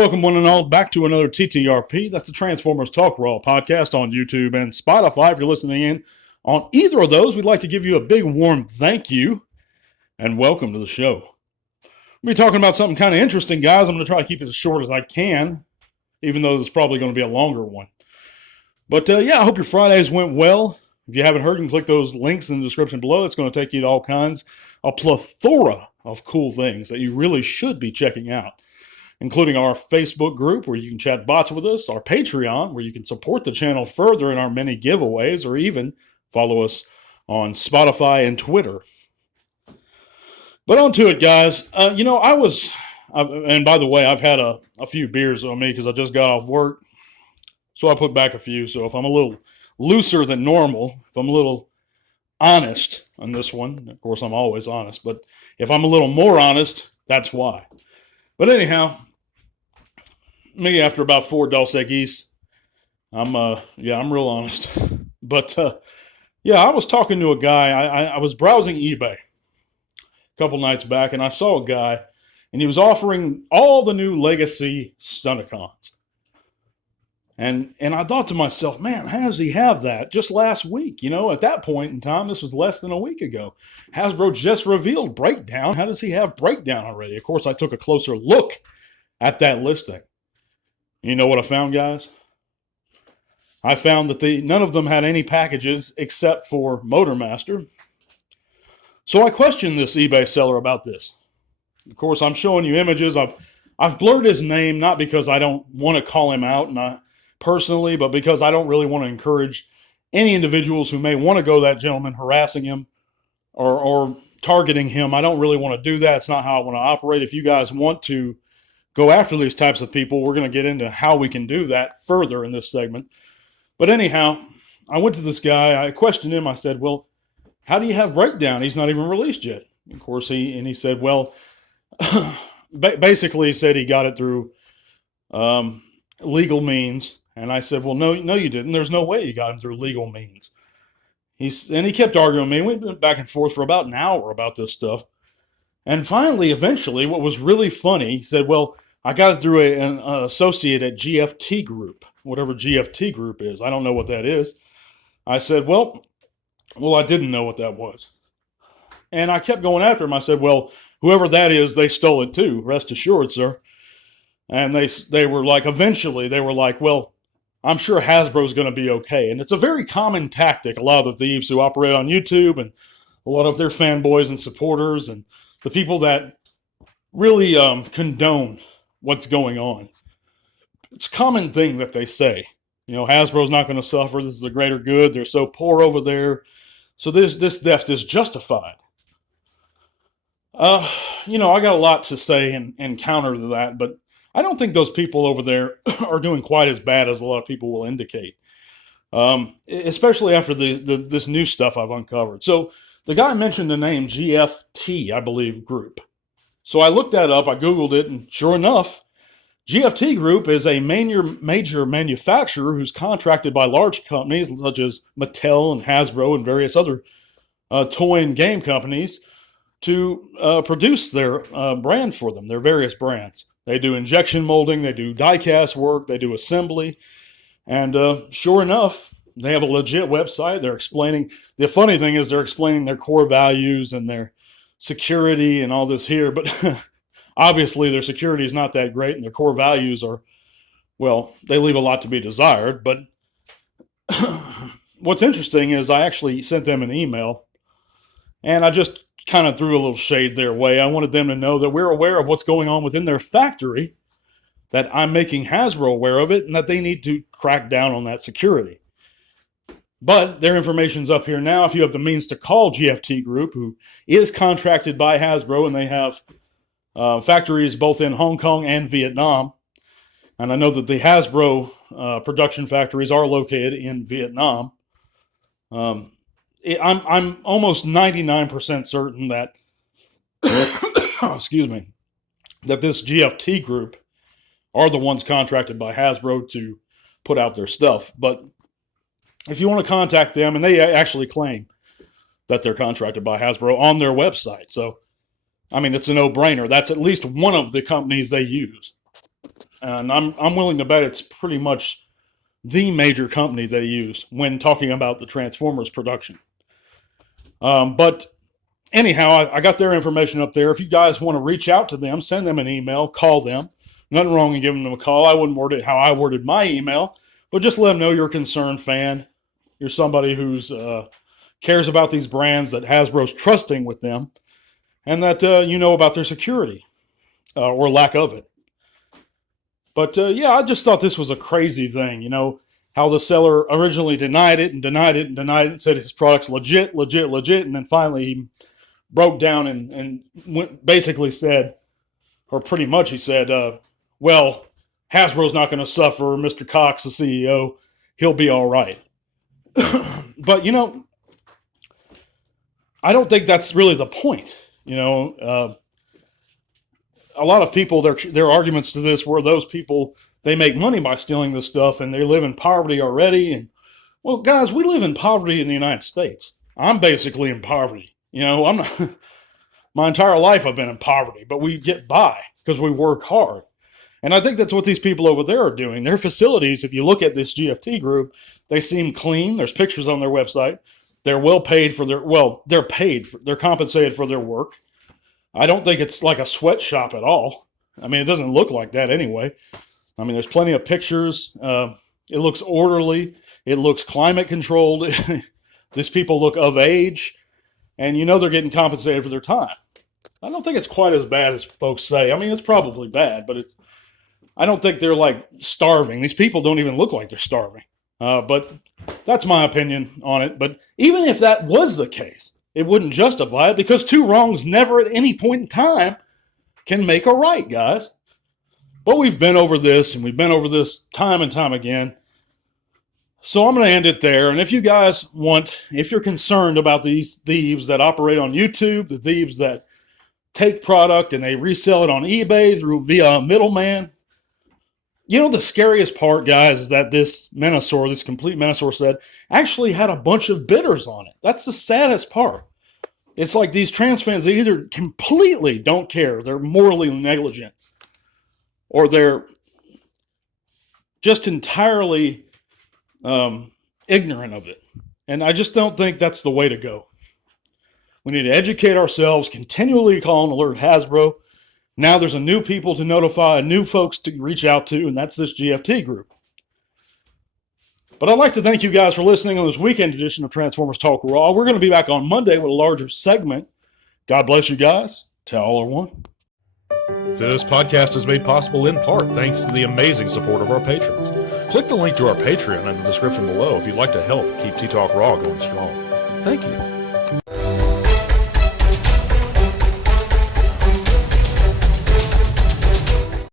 welcome one and all back to another TTRP. That's the Transformers Talk Raw podcast on YouTube and Spotify. If you're listening in on either of those, we'd like to give you a big warm thank you and welcome to the show. We'll be talking about something kind of interesting, guys. I'm going to try to keep it as short as I can, even though it's probably going to be a longer one. But I hope your Fridays went well. If you haven't heard, you can click those links in the description below. It's going to take you to all kinds, a plethora of cool things that you really should be checking out, including our Facebook group where you can chat bots with us, our Patreon where you can support the channel further in our many giveaways, or even follow us on Spotify and Twitter. But on to it, guys. And by the way, I've had a few beers on me because I just got off work, so I put back a few. So if I'm a little looser than normal, if I'm a little honest on this one, of course I'm always honest, but if I'm a little more honest, that's why. But anyhow, me after about 4 Dos Equis, I'm real honest. But I was talking to a guy. I was browsing eBay a couple nights back, and I saw a guy, and he was offering all the new Legacy Stunticons. And I thought to myself, man, how does he have that just last week? At that point in time, this was less than a week ago. Hasbro just revealed Breakdown. How does he have Breakdown already? Of course, I took a closer look at that listing. You know what I found, guys? I found that none of them had any packages except for Motormaster. So I questioned this eBay seller about this. Of course, I'm showing you images. I've blurred his name, not because I don't want to call him out personally, but because I don't really want to encourage any individuals who may want to go that gentleman harassing him or targeting him. I don't really want to do that. It's not how I want to operate. If you guys want to go after these types of people, we're going to get into how we can do that further in this segment. But anyhow, I went to this guy. I questioned him. I said, well, how do you have Breakdown? He's not even released yet. Of course, he said, well, basically he said he got it through legal means. And I said, well, no, you didn't. There's no way you got him through legal means. He kept arguing with me. We went back and forth for about an hour about this stuff. And finally, eventually, what was really funny, he said, well, I got it through an associate at GFT Group, whatever GFT Group is. I don't know what that is. I said, well, I didn't know what that was. And I kept going after him. I said, well, whoever that is, they stole it too. Rest assured, sir. And they were like, eventually, they were like, well, I'm sure Hasbro's going to be okay. And it's a very common tactic. A lot of the thieves who operate on YouTube and a lot of their fanboys and supporters and the people that really condone what's going on. It's a common thing that they say. Hasbro's not going to suffer. This is a greater good. They're so poor over there. So this theft is justified. I got a lot to say and counter to that, but I don't think those people over there are doing quite as bad as a lot of people will indicate, especially after this new stuff I've uncovered. So the guy mentioned the name GFT, I believe, Group. So I looked that up, I Googled it, and sure enough, GFT Group is a major manufacturer who's contracted by large companies such as Mattel and Hasbro and various other toy and game companies to produce their brand for them, their various brands. They do injection molding, they do die-cast work, they do assembly, and sure enough, they have a legit website. They're explaining, the funny thing is they're explaining their core values and their security and all this here, but obviously their security is not that great and their core values are, well, they leave a lot to be desired. But what's interesting is I actually sent them an email and I just kind of threw a little shade their way. I wanted them to know that we're aware of what's going on within their factory, that I'm making Hasbro aware of it, and that they need to crack down on that security. But their information's up here now. If you have the means to call GFT Group, who is contracted by Hasbro, and they have factories both in Hong Kong and Vietnam. And I know that the Hasbro production factories are located in Vietnam. I'm almost 99% certain that, excuse me, that this GFT Group are the ones contracted by Hasbro to put out their stuff. But if you want to contact them, and they actually claim that they're contracted by Hasbro on their website. So, I mean, it's a no-brainer. That's at least one of the companies they use. And I'm willing to bet it's pretty much the major company they use when talking about the Transformers production. But anyhow, I got their information up there. If you guys want to reach out to them, send them an email, call them. Nothing wrong in giving them a call. I wouldn't word it how I worded my email, but just let them know you're a concerned fan. You're somebody who's cares about these brands, that Hasbro's trusting with them, and that you know about their security or lack of it. But yeah, I just thought this was a crazy thing. You know, how the seller originally denied it and denied it and denied it and said his product's legit, legit, legit. And then finally he broke down and basically said, or pretty much he said, well, Hasbro's not going to suffer. Mr. Cox, the CEO, he'll be all right. But, you know, I don't think that's really the point. You know, a lot of people, their arguments to this were those people, they make money by stealing this stuff and they live in poverty already. And, well, guys, we live in poverty in the United States. I'm basically in poverty. You know, I'm not, my entire life I've been in poverty, but we get by because we work hard. And I think that's what these people over there are doing. Their facilities, if you look at this GFT group, they seem clean. There's pictures on their website. They're well paid for they're compensated for their work. I don't think it's like a sweatshop at all. I mean, it doesn't look like that anyway. I mean, there's plenty of pictures. It looks orderly. It looks climate controlled. These people look of age. And you know they're getting compensated for their time. I don't think it's quite as bad as folks say. I mean, it's probably bad, but I don't think they're like starving. These people don't even look like they're starving. But that's my opinion on it. But even if that was the case, it wouldn't justify it because two wrongs never at any point in time can make a right, guys. But we've been over this, and we've been over this time and time again. So I'm going to end it there. And if you guys if you're concerned about these thieves that operate on YouTube, the thieves that take product and they resell it on eBay via a middleman, you know, the scariest part, guys, is that this complete Menasor set, actually had a bunch of bidders on it. That's the saddest part. It's like these trans fans, they either completely don't care, they're morally negligent, or they're just entirely ignorant of it. And I just don't think that's the way to go. We need to educate ourselves, continually call and alert Hasbro. Now there's a new people to notify, new folks to reach out to, and that's this GFT group. But I'd like to thank you guys for listening on this weekend edition of Transformers Talk Raw. We're going to be back on Monday with a larger segment. God bless you guys. To all are one. This podcast is made possible in part thanks to the amazing support of our patrons. Click the link to our Patreon in the description below if you'd like to help keep T-Talk Raw going strong. Thank you.